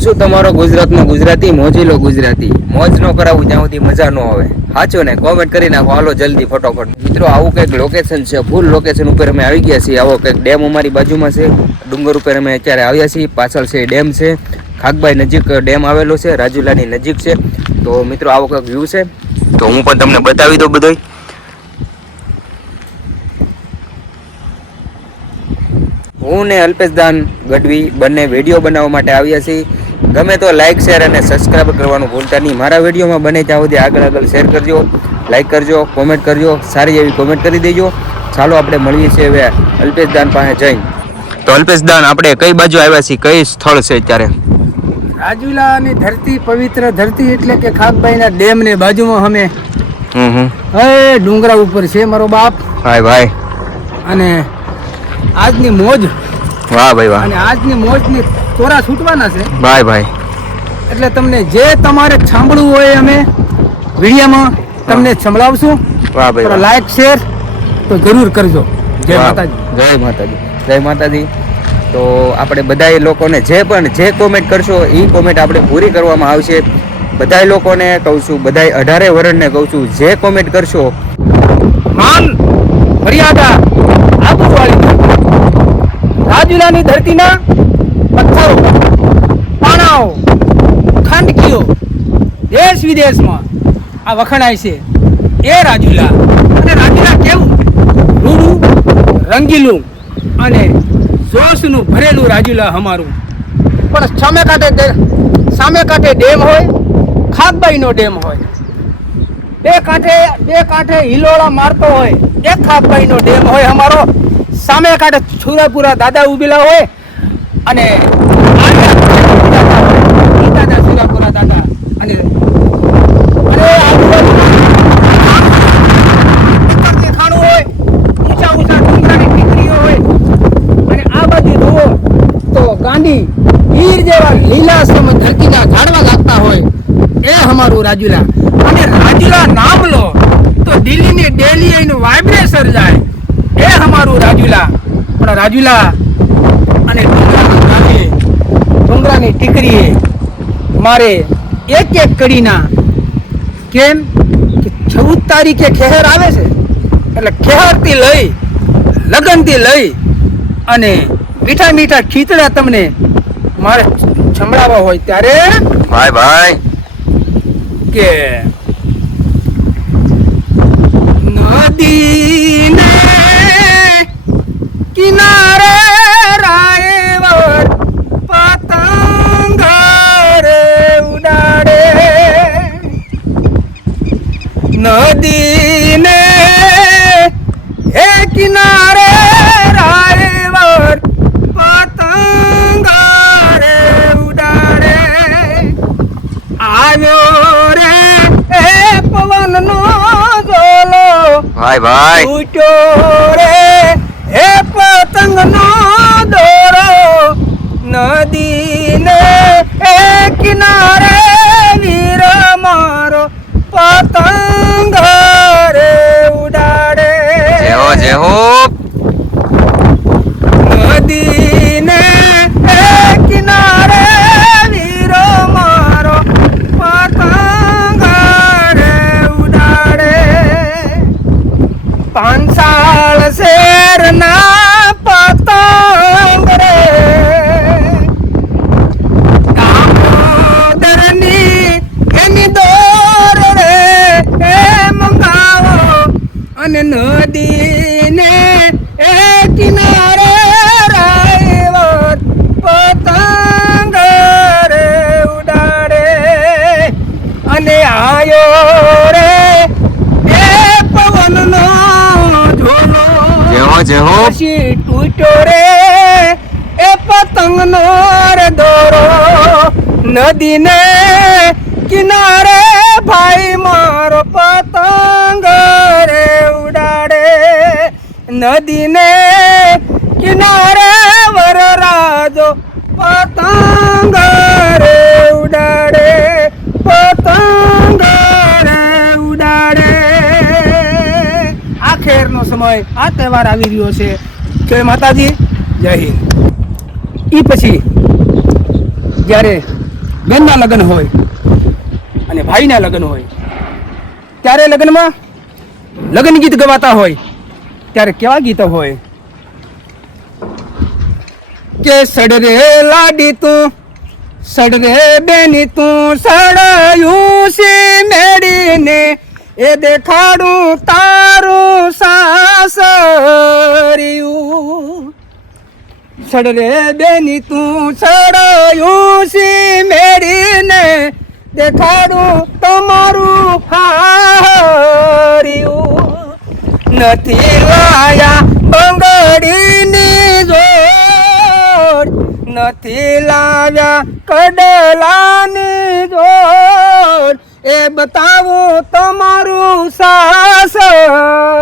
હું છું તમારો ગુજરાતનો ગુજરાતી મોજીલો ગુજરાતી. મોજ ન કરાવું ત્યાં સુધી મજા ન આવે. સાચો ને? કોમેન્ટ કરી નાખો હાલો જલ્દી ફટોફટ. મિત્રો આવું કંઈક લોકેશન છે, ફૂલ લોકેશન ઉપર અમે આવી ગયા છીએ. આવો કંઈક ડેમ અમારી બાજુમાં છે, ડુંગર ઉપર અમે અત્યારે આવ્યા છીએ. પાછળ છે ડેમ છે, ખાકબાઈ નજીક ડેમ આવેલો છે, રાજુલાની નજીક છે. તો મિત્રો આવો કંઈક વ્યૂ છે, તો હું પણ તમને બતાવી દઉં બધું. હું ને અલ્પેશદાન ગઢવી બંને વિડીયો બનાવવા માટે આવ્યા છીએ. ગમે તો લાઇક શેર અને સબસ્ક્રાઈબ કરવાનું ભૂલતા નહીં. મારા વિડીયોમાં બને ત્યાં સુધી આગળ શેર કરજો, લાઇક કરજો, કોમેન્ટ કરજો, સારી એવી કોમેન્ટ કરી દેજો. ચાલો આપણે મળીએ છીએ હવે અલ્પેશદાન પાસે જઈને. તો અલ્પેશદાન આપણે કઈ બાજુ આવ્યા છીએ, કઈ સ્થળ છે અત્યારે? રાજુલાની ધરતી, પવિત્ર ધરતી એટલે કે ખાકબાઈના ડેમ ને બાજુમાં અમે ડુંગરા ઉપર છે મારો બાપ. ભાઈ ભાઈ. અને આજની મોજ, વાહ ભાઈ વાહ, અને આજની મોજની તોરા છૂટવાના છે ભાઈ ભાઈ. એટલે તમને જે તમારે સાંભળવું હોય અમે વિડીયોમાં તમને સંભળાવશું. વાહ ભાઈ, લાઈક શેર તો જરૂર કરજો. જય માતાજી. જય માતાજી. જય માતાજી. તો આપણે બધા લોકોને જે કોમેન્ટ કરશો એ કોમેન્ટ આપણે પૂરી કરવામાં આવશે. બધા લોકોને કહું છું, બધા 18 વર્ષને કહું છું, જે કોમેન્ટ કરશો માન મર્યાદા આબરૂવાળી રાજુલાની ધરતીના પથ્થરો, પાણાઓ, ખાંડકીઓ દેશ વિદેશમાં આ વખણાય છે એ રાજુલા. અને રાજુલા કેવું રૂડું, રંગીલું અને જોશનું ભરેલું રાજુલા અમારું. પણ સામે કાંઠે ડેમ હોય, ખાકબાઈનો ડેમ હોય. બે કાંઠે હિલોળા મારતો હોય એક ખાકબાઈનો ડેમ હોય અમારો. સામે કાંઠે છુરાપુરા દાદા ઉભેલા હોય અને દાદા છુરાપુરા દાદા અને ખાણું હોય, ઊંચા ડુંગરાની ટીકરીઓ હોય. અને આ બાજુ જુઓ તો ગાંધી વીર જેવા લીલાસમ ધરતીના ઝાડવા લાગતા હોય એ અમારું રાજુલા. અને રાજુલા નામ લો તો દિલ્હીની ડેલી એનું વાઇબ્રેશન જાય એ અમારું રાજુલા. પણ રાજુલા અને ડુંગરાની ટીકરીએ મારે એક કડીના કેમ કે 14 તારીખે ખેહર આવે છે એટલે ખેહરથી લઈ લગનથી લઈ અને મીઠા મીઠા ખીચડા તમને મારે સંભળાવવા હોય ત્યારે ભાઈ ભાઈ કે નદીને કિનારે રાયવર પતંગ રે ઉડાડે. નદીને હે કિનારે રાયવર પતંગ રે ઉડાડે. આવ્યો રે એ પવનનો ઝોલો ભાઈ ભાઈ, ઉઠ્યો રે હે પતંગનો દોરો. નદીને એ કિનારે વીર મારો પતંગ રે ઉડાડે. જય હો. નદીને એ કિનારે વીર મારો પતંગ રે ઉડાડે. પાંચાળ શેરના પતંગ રે દામોદરની એની દોર રે એ મંગાવો. અને નદીને એ કિનારે રાયવર પતંગ રે ઉડાડે. અને આયો રે એ પવનનો ઝોલો પછી તૂટ્યો રે એ પતંગનો રે દોરો. નદીને કિનારે ભાઈ મારો પતંગ રે ઉડાડે. નદીને કિનારે વરરાજો પતંગ રે ઉડાડે. પતંગ રે ઉડાડે. આખેરનો સમય આ તહેવાર આવી રહ્યો છે. જય માતાજી, જય હિન્દ. એ પછી જ્યારે બેનના લગ્ન હોય અને ભાઈના લગ્ન હોય ત્યારે લગ્નમાં લગ્ન ગીત ગવાતા હોય ત્યારે કેવા ગીતો હોય કે સડ રે લાડી તું સડ રે બેની તું સડાયું છે મેડીને એ દેખાડું તારું સાસરિયું સડ રે બેની તું સડાયું છે મેડીને દેખાડું તમારું હારિયું નથી લાયા બંગડીની જોડ નથી લાવ્યા કડલાની જોડ એ બતાવું તમારું સાસરિયું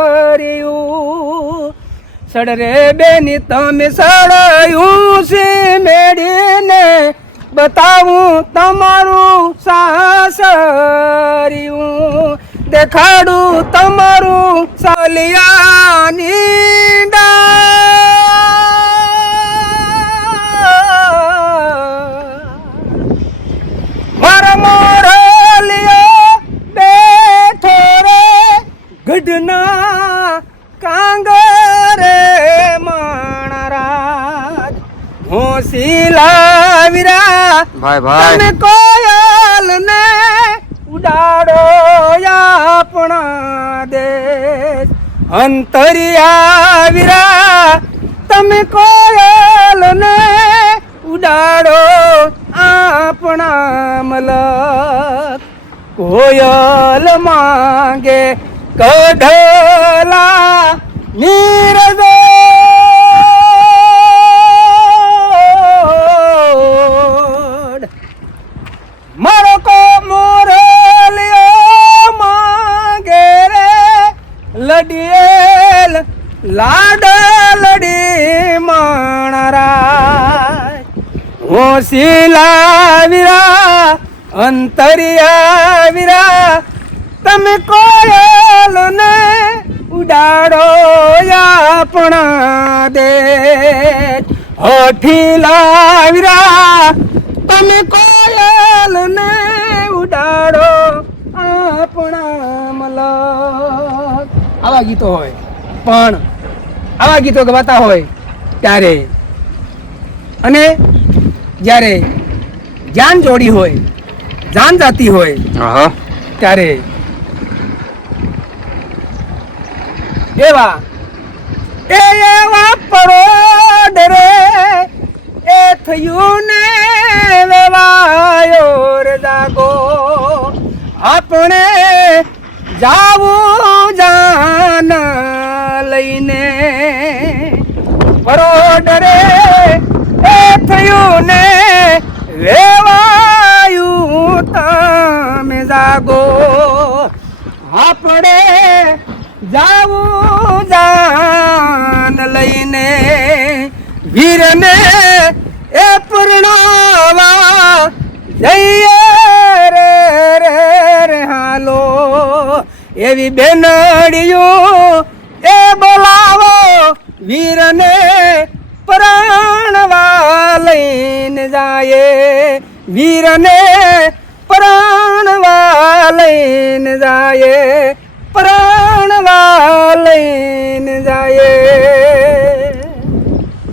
સડ રે બેની તમે સડાયું છે મેડીને બતાવું તમારું સાસરિયું દેખાડું તમારું સાલિયાની મારા મોરલિયો બેઠો રે ગઢના કાંગરે માણરાજ હોશીલા વીરા ભાઈ તમે કોયલ ને ઉડાડો આપણા દેશ અંતરિયા વીરા તમે કોયલ ને ઉડાડો આપણા મલક કોયલ માંગે કઢલા નીરજો મારો કો મોરલિયો માંગે રે લડિયેલ લાડ લડી માણરાય હોશીલા વીરા અંતરિયા વીરા તમે કોયલ ને ઉડાડો આપણા દેશ હોઠીલા વીરા તમે કોયલ ને ઉડાડો આપણા મલક આવા ગીતો હોય પણ આવા ગીતો ગવાતા હોય ત્યારે અને જ્યારે જાન જોડી હોય જાન જાતી હોય ત્યારે એવા પરોડ રે એ થયું ને વેવાયો રે જાગો આપણે જાવું જાન લઈને પરોડ રે એ થયું ને વેવાયું તમે જાગો આપણે જાવું જાન લઈને વીરને એ પૂર્ણવા જઈએ રે રે રે હાલો એવી બેનડીયું એ બોલાવો વીરને પ્રાણવા લઈને જાય વીરને પ્રાણવા લઈને જાય પ્રાણવા લઈને જાય